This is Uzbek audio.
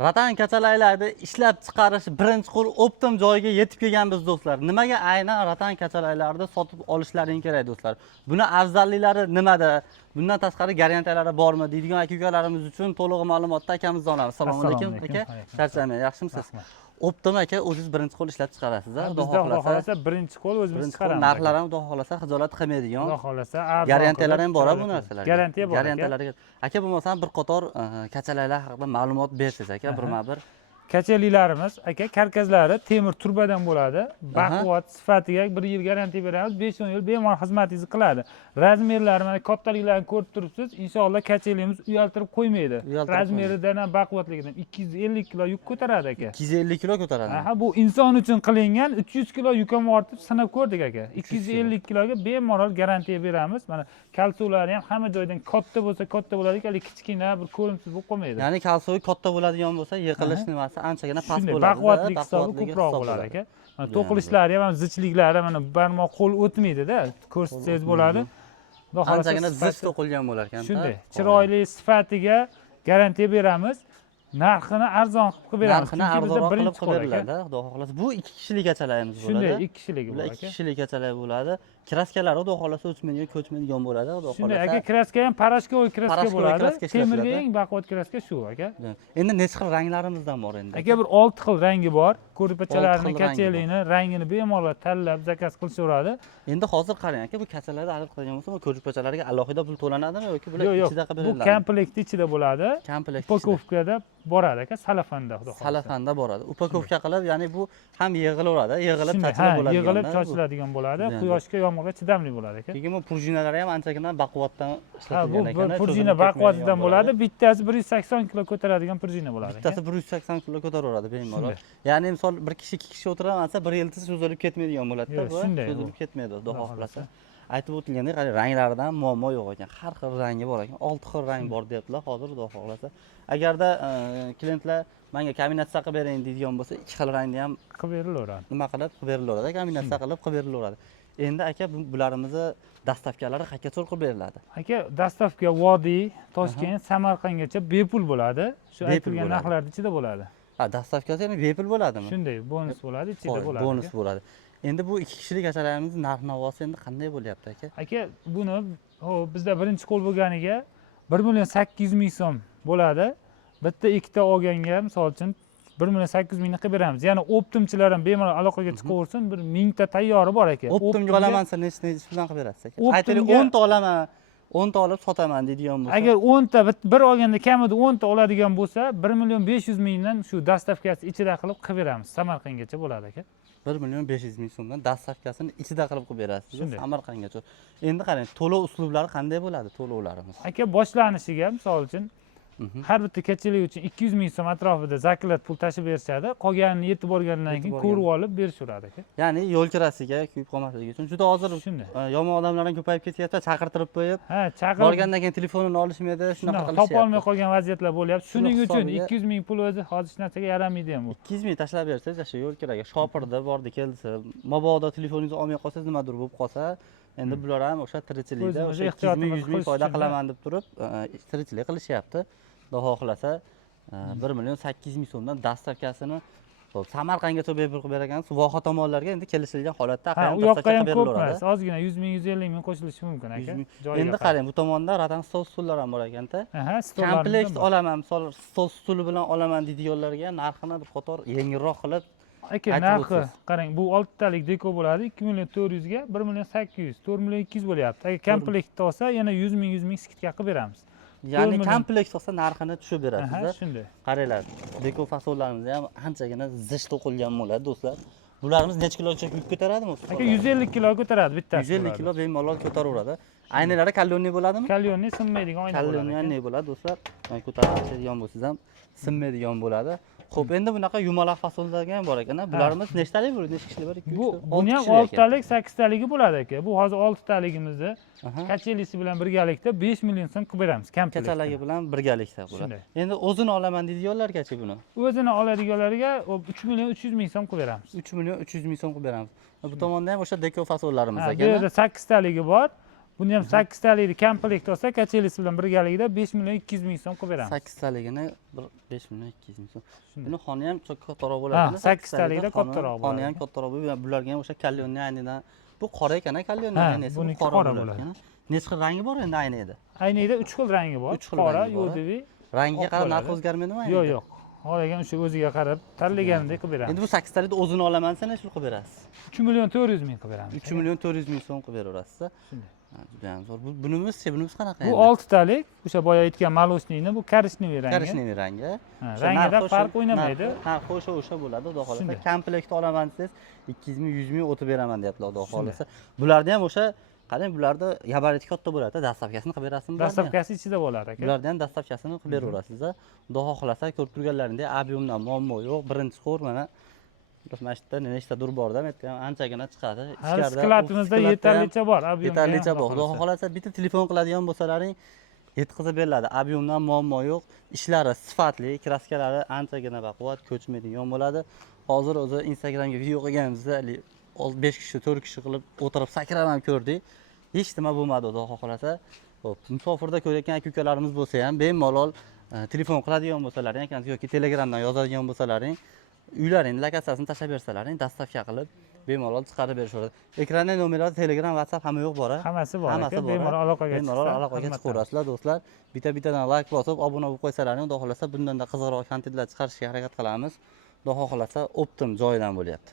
Ratan kachalaylarni ishlab chiqarish birinchi qo'l optim joyiga yetib kelganmiz do'stlar. Nimaga aynan ratan kachalaylarni sotib olishlaring kerak do'stlar? Buni afzalliklari nimada? Bundan tashqari garantiyalari bormi deydigan aka-ukalarimiz uchun to'liq ma'lumotni akamizdan olamiz. Assalomu alaykum aka. Charchamang, yaxshimisiz? Optim aka, o'zingiz birinchi qo'l ishlab chiqarasiz, Bizda xudo xolasa birinchi qo'l o'zimiz chiqaramiz. Narxlar ham xudo xolasa xijolat qilmaydigan. Xudo xolasa garantiyalar ham bor bu narsalarga. Garantiya bor. Garantiyalarga. Aka bo'lmasa bir qator kachalaylar haqida ma'lumot bersangiz aka, birma-bir. Kachaliklarimiz aka karkazlari temir turbadan bo'ladi. Baquvvat sifatiga 1 yil garantiya beramiz, 5-10 yil bemalol xizmatingizni qiladi. Razmerlari mana kattaliklarni ko'rib turibsiz. Inshaalloh kachaligimiz uyaltirib qo'ymaydi. Razmeridan ham baquvvatligidan 250 kilo yuk ko'taradi aka. 250 kilo ko'taradi. Aha, bu inson uchun qilingan 300 kilo yuk ham ortib sinab ko'rdik aka. 250 kiloga bemalol garantiya beramiz. Mana kalsovlari ham hamma joydan katta bo'lsa katta bo'ladi, hali kichkina bir ko'rimsiz bo'lib qolmaydi. Ya'ni kalsovi katta bo'ladigan bo'lsa, yiqilish nimasi anchagina past bo'ladi. Baquvvatlik hisobi ko'proq bo'ladi aka. Mana to'qilishlari ham zichliklari mana barmoq qo'l o'tmaydi-da, ko'rsatsangiz bo'ladi. Anchagina zich to'qilgan bo'lar ekan. Shunday, chiroyli sifatiga garantiya beramiz. Narxini arzon qilib beramiz. Narxini arzon qilib beriladi, xudo xohlasa. Bu 2 kishilik kachalayimiz bo'ladi. Shunday, 2 kishilik bo'ladi aka. 2 kishilik kachalay bo'ladi. Kraskalari xudo xohlasa o'chmaydigan, ko'chmaydigan bo'ladi, xudo xohlasa. Shunday aka, kraska ham parashkovoy kraska bo'ladi. Temirga eng baquvvat kraska shu aka. Endi necha xil ranglarimizdan bor endi? Aka bir 6 xil rangi bor. Ko'rpachalarini, kachalikni rangini bemalol tanlab zakaz qilishaveradi. Endi hozir qarang aka, bu kachalarni olib qilgan bo'lsa, bu ko'rpachalarga alohida pul to'lanadimi yoki bular ichida qilib beriladi? Bu komplektni ichida bo'ladi. Upakovkada boradi aka, salafanda xudo xohlasa. Salafanda boradi. Upakovka qilib, ya'ni bu ham yig'ilaveradi, yig'ilib chachilib bo'ladi. Yig'ilib chachiladigan bo'ladi. Quyoshga, yomg'irga chidamli bo'ladi aka. Keyin bu prujinalari ham anchagina baquvvatdan ishlatilgan ekan. Bu prujina baquvvatidan bo'ladi. Bittasi 180 kilo ko'taradigan prujina bo'ladi. Bittasi 180 kilo ko'taraveradi bemalol. Ya'ni misol bir kishi 2 kishi o'tiraversa, bir yilda cho'zilib ketmaydigan bo'ladi-da. Cho'zilib ketmaydi, xudo xohlasa. Aytib o'tilgandek, qarang, ranglaridan muammo yo'q ekan. Har xil rangi bor ekan. 6 xil rang bor deyaptilar hozir, xudo xohlasa. Agarda klientlar menga kombinatsiya qilib bering deydigan bo'lsa, 2 xil rangni ham qilib berilaveradi. Nima qilib berilaveradi? Kombinatsiya qilib berilaveradi. Endi aka, bularimizni dastavkalari qayerga qilib beriladi? Aka, dastavka Vodiy, Toshkent, Samarqandgacha bepul bo'ladi. Shu aytilgan narxlar ichida bo'ladi. Ha, dastavkasi ham bepul bo'ladimi? Shunday, bonus bo'ladi, ichida bo'ladi. Bonus bo'ladi. Endi bu 2 kishilik kachalarimiz narx-navosi endi qanday bo'lyapti aka? Aka, buni bizda birinchi qo'l bo'lganiga 1.800.000 so'm bo'ladi. Bitta ikkita olganga, misol uchun 1.800.000 ni qilib beramiz. Ya'ni optimchilar ham bemalol aloqaga chiqaversin, bir 1000 ta tayyori bor aka. Optimga olamansa necha puldan qilib berasiz aka? Aytaylik 10 ta olaman, 10 ta olib sotaman deydigan bo'lsa. Agar 10 ta bir olganda kamida 10 ta oladigan bo'lsa, 1.500.000 dan shu dastavkasi ichida qilib beramiz. Samarqandgacha bo'ladi aka. 1.500.000 so'mdan dastavkasini ichida qilib berasiz. Samarqandgacha. Endi qarang, to'lov uslublari qanday bo'ladi to'lovlarimiz? Aka, boshlanishiga misol uchun har bitta kachalik uchun 200.000 so'm atrofida zakolat pul tashib berishadi. Qolganini yetib borgandan keyin ko'rib olib berishadi aka. Ya'ni yo'l kirasiga kuyib qolmasligi uchun juda hozir yomon odamlar ham ko'payib ketyapti, chaqirtirib qo'yib. Borgandan keyin telefonini olishmaydi, shunaqa qilishyapti. Topolmay qolgan vaziyatlar bo'lyapti. Shuning uchun 200.000 pul o'zi hozir hech narsaga yaramaydi ham bu. 200.000 tashlab bersangiz, o'sha yo'l kiraga shopirda bordi kelsa, mabodo telefoningizni olmay qolsangiz, nimadir bo'lib qolsa, endi bular ham o'sha tirikchilikda o'sha 200.000 foyda qilaman deb turib, tirikchilik qilishyapti. Xudo xohlasa 1.800.000 so'mdan dastavkasini Samarqandgacha bepul qilib bergansiz, Voha tomonlarga endi kelishilgan holatda u yoqqa ham ko'p emas, ozgina 100.000, 150.000 qo'shilishi mumkin aka. Endi qarang, bu tomonda ratan stol stullar ham bor ekanda. Komplekt olaman, misol stol stuli bilan olaman deydiganlarga narxini bir qator yengilroq qilib aka, narxi qarang, bu 6 talik deko bo'ladi, 2.400.000 ga 1.800.000, 4.200.000 bo'lyapti. Agar komplektda olsa, yana 100.000 skidka qilib beramiz. Ya'ni komplekt olsa narxini tushib berasiz. Ha, shunday. Qaranglar, deko fasollarimiz ham anchagina zich to'qilgan bo'ladi do'stlar. Bularimiz necha kilogacha yuk ko'taradimi? Aka, 150 kilo ko'taradi bittasi. 150 kilo bemalol ko'taraveradi. Aynalari kalyonniy bo'ladimi? Kalyonniy sinmaydigan oyna bo'ladi. Kalyonniy bo'ladi do'stlar. Ko'taradigan bo'lsangiz ham sinmaydigan bo'ladi. Xo'p, endi bunaqa yumaloq fasollarga ham bor ekan. Bularimiz nechtalik bo'ladi? Necha kishilik bor? 2 Buni ham 6 talik, 8 taligi bo'ladi aka. Bu hozir 6 taligimizni kachelisi bilan birgalikda 5 million so'm qilib beramiz komplekt. Kachalagi bilan birgalikda bo'ladi. Endi o'zini olaman deydiganlargacha buni. O'zini oladiganlarga 3.300.000 so'm qilib beramiz. 3.300.000 so'm qilib beramiz. Bu tomonda ham o'sha deko fasollarimiz ekan. Bu yerda 8 taligi bor. Buni ham 8 talikni komplekt olsa, kachelisi bilan birgaligida 5 million 200 ming so'm qilib beramiz. 8 taligini 5 million 200 ming so'm. Shunday. Buni xoni ham kattaroq Ha, bo'ladi. 8 talikda kattaroq Xoni bo'ladi. ham kattaroq bo'ladi. Bularga ham o'sha kalyonni aynidan bu qora ekan-a kalyonni Ha, aynisi. buniki qora qora bo'lar bo'ladi. ekan. Necha xil rangi bor endi aynida? Aynida 3 xil rangi bor. 3 xil Qora, rangi bor. yo'divi. Rangiga oq qarab bo'ladi. narx o'zgarmaydimi aynida? Yo'q, yo'q. Holagan o'sha o'ziga qarab tanlaganidek qilib beramiz. Endi bu 8 talikni o'zini olaman desa necha qilib berasiz? 3 million 400 ming qilib beramiz. 3 million 400 ming so'm qilib beraverasiz. Shunday. Juda ham zo'r. Bunimiz-chi, bunimiz qanaqa Bu 6 talik, o'sha boya aytgan molosniyni, bu korishniy rangi. Korishniy rangi. Ha, rangida farq o'ynamaydi. Narxi o'sha bo'ladi, xudo xolasa. Shunday. Komplektni olaman desangiz 200 ming, 100 ming o'tib beraman deyaptilar, xudo xolasa. Bularda ham o'sha qarang, bularda gabariti katta bo'ladi, dastavkasini qilib berasizmi? Dastavkasi ichida bo'lar aka. Bularda ham dastavkasini qilib beraverasiz. Xudo xolasa, ko'rib turganlaringdek ob'yomdan muammo yo'q. Birinchi qo'r mana mana shu yerda nechta dur borda, men aytgan anchagina chiqadi. Hali skladimizda yetarlicha bor, ob'yom. Yetarlicha bor. Xudo xolasa, bitta telefon qiladigan bo'lsalaring, yetkazib beriladi. Ob'yomdan muammo yo'q. Ishlari sifatli, kraskalari anchagina baquvvat, ko'chmaydigan bo'ladi. Hozir o'zi Instagramga video qilganimizda 5 kishi, 4 kishi qilib o'tirib sakrab ham ko'rdik. Hech nima bo'lmadi, xudo xolasa. Xo'p, musofirda ko'rayotgan aka-ukalarimiz bo'lsa ham bemalol telefon qiladigan bo'lsalaring yoki Telegramdan yozadigan bo'lsalaring, uylaringni lokatsiyasini tashlab bersalaring, dastavka qilib bemalol chiqarib berishadi. Ekranda nomerlar, Telegram, WhatsApp hamma yo'q bor-a? Hammasi bor aka. Hammasi bor. Bemalol aloqaga Bemalol aloqaga chiqaverasizlar, do'stlar. Bitta-bittadan like bosib, obuna bo'lib qo'ysalaring, xudo xolasa bundan-da qiziqroq kontentlar chiqarishga harakat qilamiz. Xudo xolasa, optim joyidan bo'lyapti.